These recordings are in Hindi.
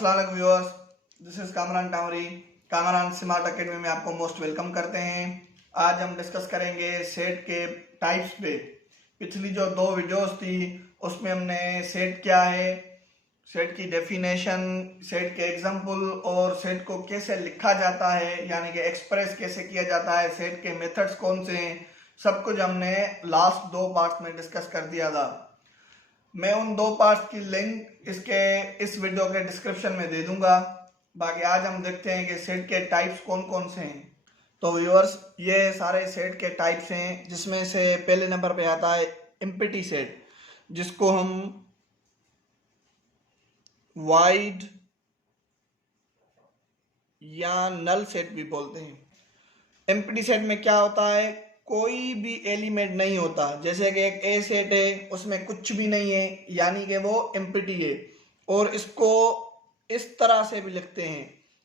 अस्सलाम वालेकुम viewers, this is Kamran Tawari. Kamran smart academy में आपको मोस्ट वेलकम करते हैं। आज हम डिस्कस करेंगे सेट के टाइप्स पे। पिछली जो 2 वीडियोस थी उसमें हमने सेट क्या है, सेट की डेफिनेशन, सेट के एग्जाम्पल और सेट को कैसे लिखा जाता है यानी कि एक्सप्रेस कैसे किया जाता है, सेट के मेथड्स कौन से हैं, सब कुछ हमने लास्ट 2 पार्ट्स में डिस्कस कर दिया था। मैं उन 2 पार्ट्स की लिंक इस वीडियो के डिस्क्रिप्शन में दे दूंगा। बाकी आज हम देखते हैं कि सेट के टाइप्स कौन कौन से हैं। तो व्यूअर्स, ये सारे सेट के टाइप्स हैं, जिसमें से पहले नंबर पे आता है एम्प्टी सेट, जिसको हम वाइड या नल सेट भी बोलते हैं। एम्प्टी सेट में क्या होता है, कोई भी एलिमेंट नहीं होता। जैसे कि एक ए सेट है, उसमें कुछ भी नहीं है, यानी कि वो एम्प्टी है। और इसको इस तरह से भी लिखते हैं,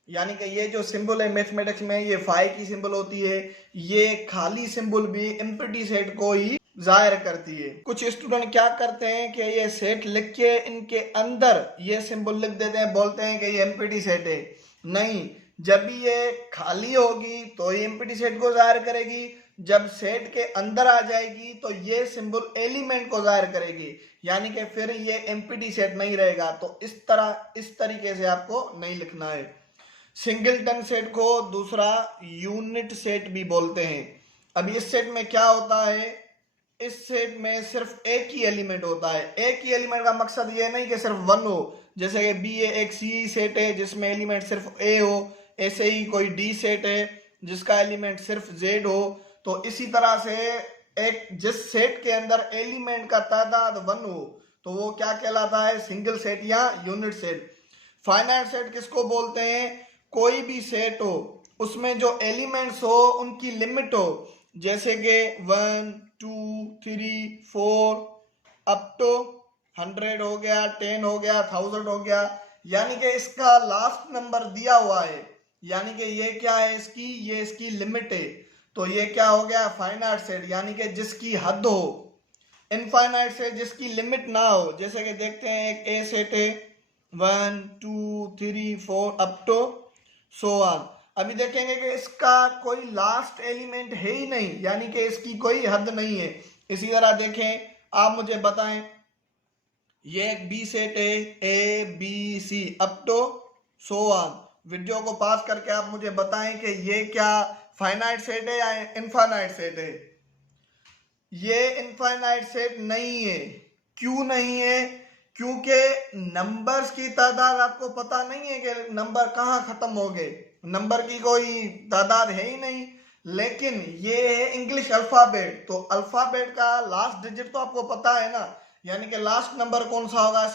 यानी कि ये जो सिंबल है मैथमेटिक्स में, ये फाई की सिंबल होती है, ये खाली सिंबल भी एम्प्टी सेट को ही जाहिर करती है। कुछ स्टूडेंट क्या करते हैं कि ये सेट लिख के इनके अंदर ये सिंबल लिख देते हैं, बोलते हैं कि ये एम्प्टी सेट है। नहीं, जब भी ये खाली होगी तो ये एम्प्टी सेट को जाहिर करेगी, जब सेट के अंदर आ जाएगी तो ये सिंबल एलिमेंट को जाहिर करेगी, यानी कि फिर ये एम्प्टी सेट नहीं रहेगा। तो इस तरीके से आपको नहीं लिखना है। सिंगलटन सेट को दूसरा यूनिट सेट भी बोलते हैं। अब इस सेट में क्या होता है, इस सेट में सिर्फ एक ही एलिमेंट होता है। एक ही एलिमेंट का मकसद ये नहीं कि सिर्फ 1 हो, जैसे कि बी ए एक सी सेट है जिसमें एलिमेंट सिर्फ ए हो, ऐसे ही कोई डी सेट है जिसका एलिमेंट सिर्फ जेड हो। तो इसी तरह से एक जिस सेट के अंदर एलिमेंट का तादाद 1 हो तो वो क्या कहलाता है, सिंगल सेट या यूनिट सेट। फाइनाइट सेट किसको बोलते हैं, कोई भी सेट हो उसमें जो एलिमेंट्स हो उनकी लिमिट हो, जैसे कि 1 2 3 4 अप टू 100 हो गया, 10 हो गया, 1000 हो गया, यानी कि इसका लास्ट नंबर दिया हुआ है, यानी कि ये क्या है, ये इसकी लिमिट है। तो ये क्या हो गया, फाइनाइट सेट, यानी कि जिसकी हद हो। इनफाइनाइट सेट जिसकी लिमिट ना हो, जैसे कि देखते हैं एक ए सेट है 1 2 3 4 अप टू सो ऑन। अभी देखेंगे कि इसका कोई लास्ट एलिमेंट है ही नहीं, यानी कि इसकी कोई हद नहीं है। इसी तरह देखें, आप मुझे बताएं, ये एक बी सेट है A B C up to so on. Video को पास करके आप मुझे बताएं कि ये क्या फाइनाइट सेट है या इनफाइनाइट सेट है। ये इनफाइनाइट सेट नहीं है। क्यों नहीं है, क्योंकि नंबर्स की तादाद आपको पता नहीं है कि नंबर कहाँ खत्म हो गए, नंबर की कोई तादाद है ही नहीं। लेकिन ये है इंग्लिश अल्फाबेट, तो अल्फाबेट का लास्ट डिजिट तो आपको पता है ना, यानी कि लास्ट नंबर कौन सा होगा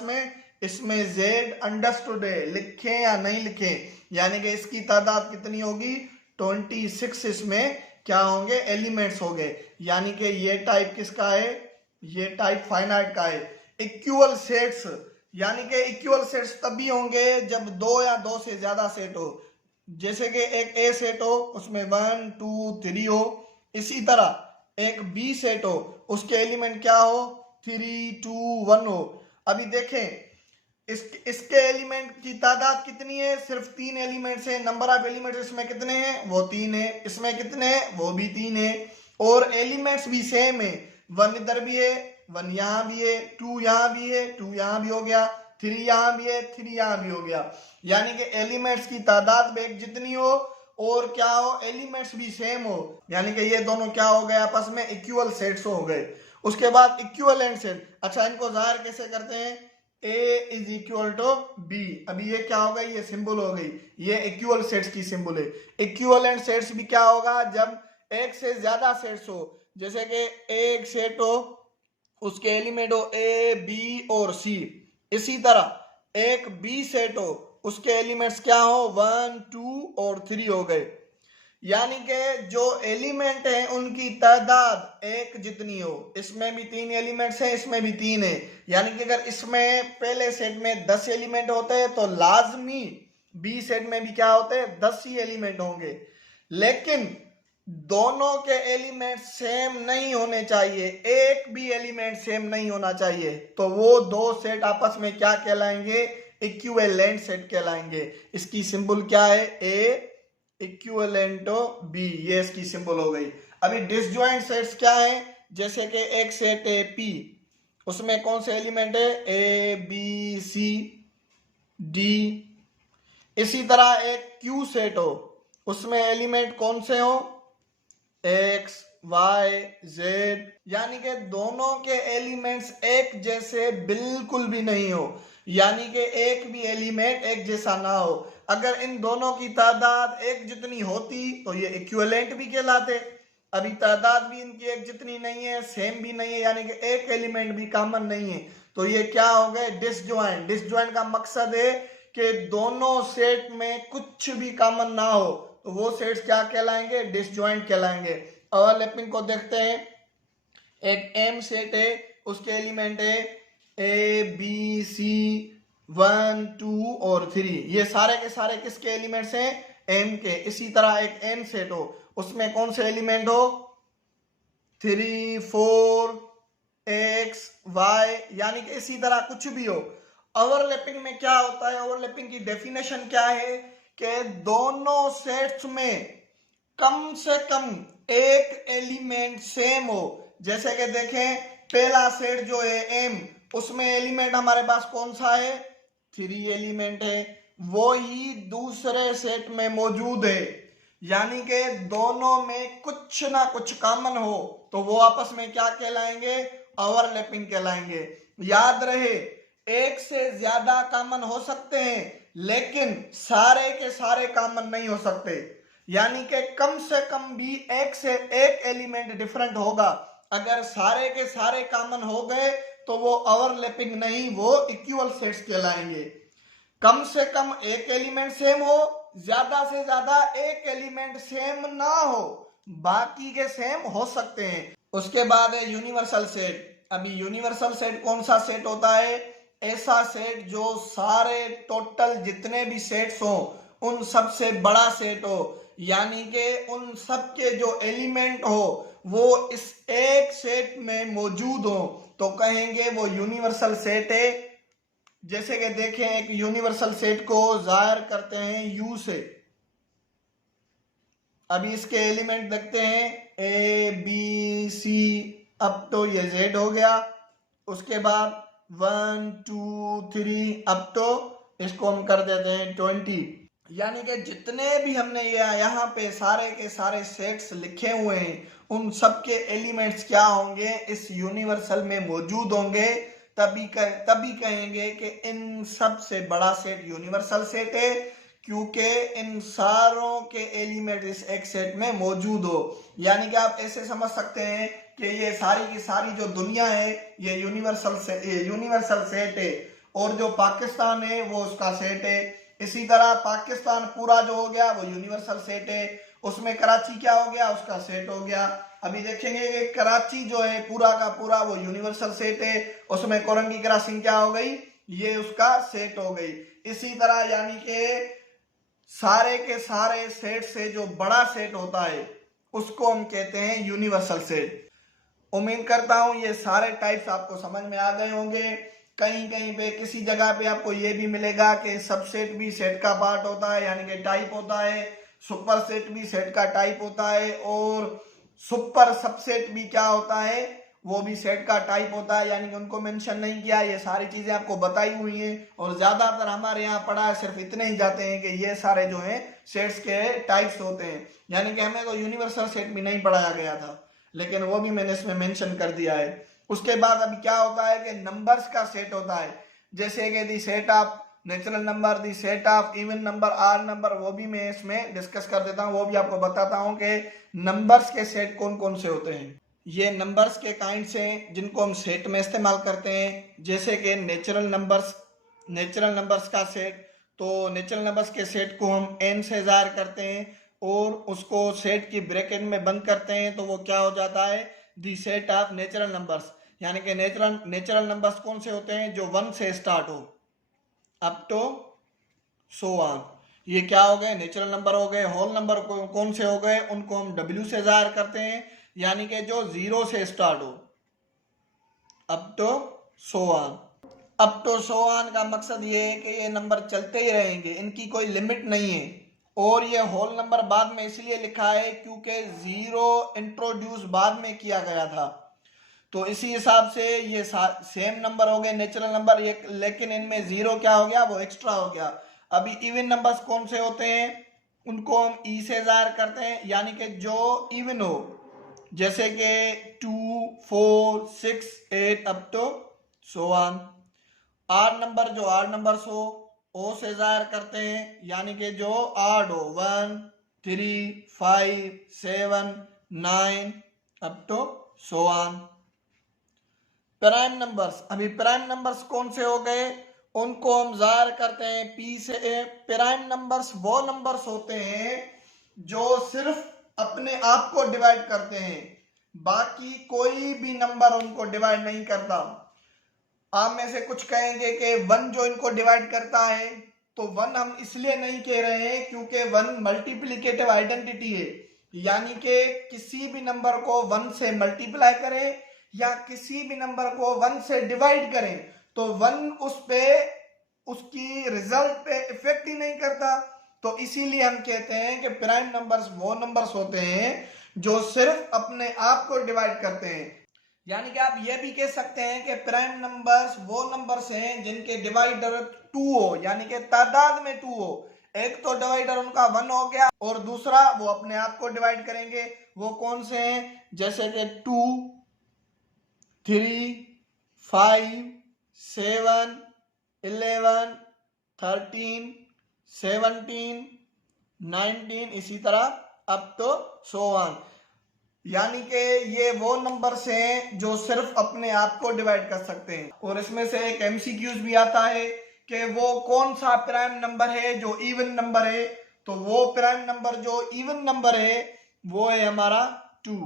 इसमें जेड अंडरस्टूड है, लिखे या नहीं लिखे, यानी कि इसकी तादाद कितनी होगी 26। इसमें क्या होंगे, एलिमेंट्स होंगे, यानी कि ये टाइप किसका है, ये टाइप फाइनाइट का है। इक्वल सेट्स, यानी कि इक्वल सेट्स तभी होंगे जब 2 या 2 से ज्यादा सेट हो, जैसे कि एक ए सेट हो उसमें 1 2 3 हो, इसी तरह एक बी सेट हो उसके एलिमेंट क्या हो 3 2 1 हो। अभी देखें इसके एलिमेंट की तादाद कितनी है, सिर्फ 3 एलिमेंट्स है। नंबर ऑफ एलिमेंट्स इसमें कितने हैं, वो 3 है। इसमें कितने हैं, वो भी 3 है। और एलिमेंट्स भी सेम है, 1 इधर भी है, 1 यहाँ भी है, 2 यहाँ भी है, 2 यहाँ भी हो गया, 3 यहाँ भी है, 3 यहाँ भी हो गया, यानी कि एलिमेंट्स की तादाद भी एक जितनी हो और क्या हो, एलिमेंट्स भी सेम हो, यानी कि ये दोनों क्या हो गए, आपस में इक्वल सेट्स हो गए। उसके बाद इक्विवेलेंट सेट, अच्छा इनको जाहिर कैसे करते हैं, A is equal to B. अभी ये क्या हो गई, ये सिंबल हो गई, ये इक्वल सेट्स की सिंबल है। इक्विवेलेंट सेट्स भी क्या होगा, जब एक से ज्यादा सेट्स हो, जैसे कि एक सेट हो उसके एलिमेंट हो ए बी और सी, इसी तरह एक बी सेट हो उसके एलिमेंट्स क्या हो 1 2 और 3 हो गए, यानी कि जो एलिमेंट है उनकी तादाद एक जितनी हो। इसमें भी 3 एलिमेंट्स हैं, इसमें भी 3 है, यानी कि अगर इसमें पहले सेट में 10 एलिमेंट होते हैं तो लाजमी बी सेट में भी क्या होते हैं, 10 ही एलिमेंट होंगे। लेकिन दोनों के एलिमेंट सेम नहीं होने चाहिए, एक भी एलिमेंट सेम नहीं होना चाहिए, तो वो 2 सेट आपस में क्या कहलाएंगे, इक्विवेलेंट सेट कहलाएंगे। इसकी सिंबल क्या है? ए इक्विवेलेंट बी, ये इसकी सिंबल हो गई। अभी डिसजॉइंट सेट्स क्या है? जैसे कि एक सेट है पी, उसमें कौन से एलिमेंट है? A B C D. इसी तरह एक क्यू सेट हो, उसमें एलिमेंट कौन से हो? एक्स वाई जेड, यानी कि दोनों के एलिमेंट्स एक जैसे बिल्कुल भी नहीं हो, यानी कि एक भी एलिमेंट एक जैसा ना हो। अगर इन दोनों की तादाद एक जितनी होती तो ये इक्विवेलेंट भी कहलाते। अभी तादाद भी इनकी एक जितनी नहीं है, सेम भी नहीं है, यानी कि एक एलिमेंट भी कॉमन नहीं है, तो ये क्या हो गए? डिसजॉइंट। डिसजॉइंट का मकसद है कि दोनों सेट में कुछ भी कॉमन ना हो, तो वो सेट्स क्या कहलाएंगे? डिसजॉइंट कहलाएंगे। ओवरलैपिंग को देखते हैं। एक एम सेट है, उसके एलिमेंट है ए बी सी 1 2 और 3, ये सारे के सारे किसके एलिमेंट्स हैं? एम के। इसी तरह एक एन सेट हो, उसमें कौन से एलिमेंट हो? 3 4 एक्स वाई, यानी कि इसी तरह कुछ भी हो। ओवरलैपिंग में क्या होता है? ओवरलैपिंग की डेफिनेशन क्या है कि दोनों सेट्स में कम से कम एक एलिमेंट सेम हो। जैसे कि देखें, पहला सेट जो है एम, उसमें एलिमेंट हमारे पास कौन सा है? 3 एलिमेंट है, वो ही दूसरे सेट में मौजूद है, यानी कि दोनों में कुछ ना कुछ कॉमन हो, तो वो आपस में क्या कहलाएंगे? ओवरलैपिंग कहलाएंगे। याद रहे, एक से ज्यादा कॉमन हो सकते हैं, लेकिन सारे के सारे कॉमन नहीं हो सकते, यानी कि कम से कम भी एक से एक एलिमेंट डिफरेंट होगा। अगर सारे के सारे कॉमन हो गए तो वो ओवरलैपिंग नहीं, वो इक्वल सेट्स कहलाएंगे। कम से कम एक एलिमेंट सेम हो, ज्यादा से ज्यादा एक एलिमेंट सेम ना हो, बाकी के सेम हो सकते हैं। उसके बाद है यूनिवर्सल सेट। अभी यूनिवर्सल सेट कौन सा सेट होता है? ऐसा सेट जो सारे टोटल जितने भी सेट्स हो उन सब से बड़ा सेट हो, यानी कि उन सब के जो एलिमेंट हो वो इस एक सेट में मौजूद हो, तो कहेंगे वो यूनिवर्सल सेट है। जैसे कि देखें, एक यूनिवर्सल सेट को जाहिर करते हैं यू से। अभी इसके एलिमेंट देखते हैं, ए बी सी अप तो ये जेड हो गया। उसके बाद 1 2 3 अप तो इसको हम कर देते हैं 20, यानी कि जितने भी हमने यहाँ पे सारे के सारे सेट्स लिखे हुए हैं उन सब के एलिमेंट्स क्या होंगे? इस यूनिवर्सल में मौजूद होंगे। तभी कहेंगे कि इन सब से बड़ा सेट यूनिवर्सल सेट है, क्योंकि इन सारों के एलिमेंट इस एक सेट में मौजूद हो। यानी कि आप ऐसे समझ सकते हैं कि ये सारी की सारी जो दुनिया है ये यूनिवर्सल सेट है, और जो पाकिस्तान है वो उसका सेट है। इसी तरह पाकिस्तान पूरा जो हो गया वो यूनिवर्सल सेट है, उसमें कराची क्या हो गया? उसका सेट हो गया। अभी देखेंगे कि कराची जो है पूरा का पूरा वो यूनिवर्सल सेट है, उसमें कोरंगी क्रॉसिंग क्या हो गई? ये उसका सेट हो गई। इसी तरह यानी कि सारे के सारे सेट से जो बड़ा सेट होता है उसको हम कहते हैं यूनिवर्सल सेट। उम्मीद करता हूं ये सारे टाइप्स आपको समझ में आ गए होंगे। कहीं कहीं पे किसी जगह पे आपको ये भी मिलेगा कि सबसेट भी सेट का पार्ट होता है, यानी कि टाइप होता है। सुपर सेट भी सेट का टाइप होता है, और सुपर सबसेट भी क्या होता है? वो भी सेट का टाइप होता है, यानी कि उनको मेंशन नहीं किया। ये सारी चीजें आपको बताई हुई हैं, और ज्यादातर हमारे यहाँ पढ़ा है सिर्फ इतने ही जाते हैं कि ये सारे जो हैं सेट्स के टाइप्स होते हैं, यानी कि हमें तो यूनिवर्सल सेट भी नहीं पढ़ाया गया था, लेकिन वो भी मैंने इसमें मेंशन कर दिया है। उसके बाद अभी क्या होता है कि नंबर्स का सेट होता है, जैसे कि the set of natural number, the set of even number, R number, वो भी मैं इसमें डिस्कस कर देता हूँ। वो भी आपको बताता हूँ कि नंबर्स के सेट कौन कौन से होते हैं। ये नंबर्स के काइंड्स हैं जिनको हम सेट में इस्तेमाल करते हैं, जैसे कि नेचुरल नंबर्स का सेट। तो नेचुरल नंबर्स के सेट को हम n से जाहिर करते हैं और उसको सेट की ब्रैकेट में बंद करते हैं, तो वो क्या हो जाता है? दी सेट ऑफ नेचुरल नंबर्स। यानी कि नेचुरल नंबर्स कौन से होते हैं? जो 1 से स्टार्ट हो अप टू सो ऑन। ये क्या हो गए? नेचुरल नंबर हो गए। होल नंबर कौन से हो गए? उनको हम w से जाहिर करते हैं, यानी कि जो 0 से स्टार्ट हो up to so on. Up to so on का मकसद ये है कि ये नंबर चलते ही रहेंगे, इनकी कोई लिमिट नहीं है। और ये होल नंबर बाद में इसलिए लिखा है क्योंकि जीरो इंट्रोड्यूस बाद में किया गया था, तो इसी हिसाब से ये सेम नंबर हो गए नेचुरल नंबर, ये लेकिन इनमें जीरो क्या हो गया, वो एक्स्ट्रा हो गया। अभी इवन नंबर्स कौन से होते हैं, उनको हम ई से जाहिर करते हैं, यानी कि जो इवन हो, जैसे कि 2, 4, 6, 8 अप टू सो ऑन। आर नंबर जो आर नंबर्स हो ओ से जाहिर करते हैं, यानी कि जो आड हो 1, 3, 5, 7, 9 up to so on. Prime numbers, अभी प्राइम नंबर्स कौन से हो गए, उनको हम जाहिर करते हैं पी से। प्राइम नंबर्स वो नंबर्स होते हैं जो सिर्फ अपने आप को डिवाइड करते हैं, बाकी कोई भी नंबर उनको डिवाइड नहीं करता। आप में से कुछ कहेंगे कि 1 जो इनको डिवाइड करता है, तो 1 हम इसलिए नहीं कह रहे हैं क्योंकि 1 मल्टीप्लिकेटिव आइडेंटिटी है, यानी कि किसी भी नंबर को 1 से मल्टीप्लाई करें या किसी भी नंबर को 1 से डिवाइड करें तो 1 उस पे उसकी रिजल्ट पे इफेक्ट ही नहीं करता। तो इसीलिए हम कहते हैं कि प्राइम नंबर्स वो नंबर्स होते हैं जो सिर्फ अपने आप को डिवाइड करते हैं। यानी कि आप ये भी कह सकते हैं कि प्राइम नंबर्स वो नंबर्स हैं जिनके डिवाइडर 2 हो, यानी कि तादाद में 2 हो। एक तो डिवाइडर उनका 1 हो गया और दूसरा वो अपने आप को डिवाइड करेंगे। वो कौन से हैं, जैसे कि 2, 3, 5, 7, 11, 13, 17, 19, इसी तरह अप तो सो ऑन। यानी कि ये वो नंबर्स हैं जो सिर्फ अपने आप को डिवाइड कर सकते हैं। और इसमें से एक एमसीक्यूज भी आता है कि वो कौन सा प्राइम नंबर है जो इवन नंबर है, तो वो प्राइम नंबर जो इवन नंबर है वो है हमारा 2।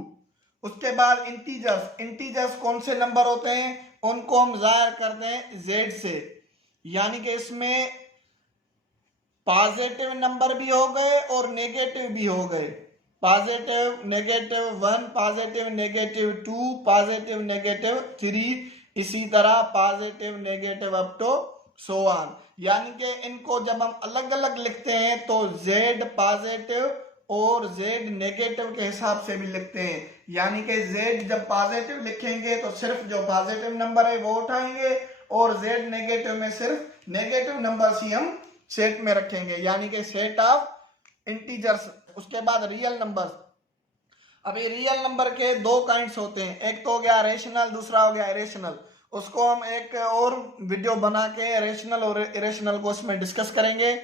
उसके बाद इंटीजर्स, इंटीजर्स कौन से नंबर होते हैं, उनको हम जाहिर करते हैं जेड से, यानी कि इसमें पॉजिटिव नंबर भी हो गए और नेगेटिव भी हो गए। Positive negative 1, positive negative 2, positive negative 3, इसी तरह positive negative up to so on. यानी कि इनको जब हम अलग अलग लिखते हैं तो जेड पॉजिटिव और जेड नेगेटिव के हिसाब से भी लिखते हैं। यानी कि जेड जब पॉजिटिव लिखेंगे तो सिर्फ जो पॉजिटिव नंबर है वो उठाएंगे और जेड नेगेटिव में सिर्फ नेगेटिव नंबर ही हम सेट में रखेंगे, यानी कि सेट ऑफ इंटीजर्स। उसके बाद रियल नंबर्स, अभी रियल नंबर के 2 काइंड्स होते हैं, एक तो हो गया रेशनल, दूसरा हो गया इरेशनल। उसको हम एक और वीडियो बना के रेशनल और इरेशनल को इसमें डिस्कस करेंगे।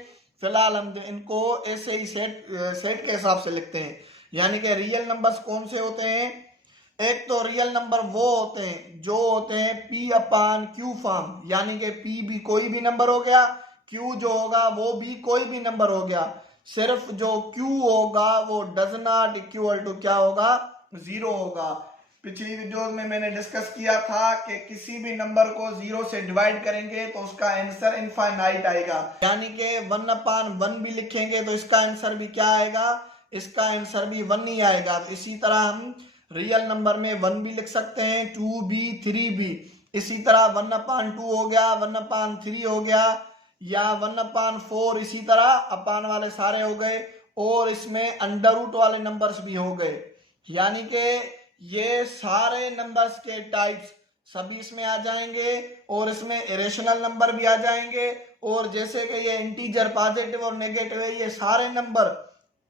फिलहाल हम इनको ऐसे ही सेट के हिसाब से लिखते हैं। यानी कि रियल नंबर्स कौन से होते हैं, एक तो रियल नंबर वो होते हैं जो होते हैं पी अपान क्यू फॉर्म, यानी कि पी भी कोई भी नंबर हो गया, क्यू जो होगा वो भी कोई भी नंबर हो गया, सिर्फ जो क्यू होगा वो डज नॉट इक्वल टू क्या होगा, 0 होगा। पिछली वीडियो में मैंने डिस्कस किया था कि किसी भी नंबर को 0 से डिवाइड करेंगे तो उसका आंसर इनफाइनाइट आएगा, यानी कि 1/1 भी लिखेंगे तो इसका आंसर भी क्या आएगा, इसका आंसर भी 1 ही आएगा। तो इसी तरह हम रियल नंबर में 1 भी लिख सकते हैं, 2 भी, 3 भी। इसी तरह 1/2 हो गया, 1/3 हो गया, या 1/4, इसी तरह अपान वाले सारे हो गए, और इसमें अंडर रूट वाले नंबर्स भी हो गए। यानी कि ये सारे नंबर्स के टाइप्स सभी इसमें आ जाएंगे और इसमें इरेशनल नंबर भी आ जाएंगे। और जैसे कि ये इंटीजर पॉजिटिव और नेगेटिव है, ये सारे नंबर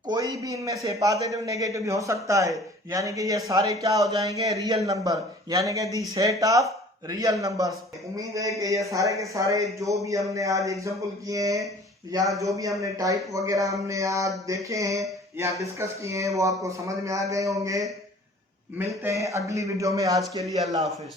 कोई भी इनमें से पॉजिटिव नेगेटिव भी हो सकता है, यानी कि ये सारे क्या हो जाएंगे, रियल नंबर, यानी कि the set of real numbers. उम्मीद है कि ये सारे के सारे जो भी हमने आज एग्जांपल किए हैं या जो भी हमने टाइप वगैरह हमने आज देखे हैं या डिस्कस किए हैं वो आपको समझ में आ गए होंगे। मिलते हैं अगली वीडियो में, आज के लिए अल्लाह हाफिज।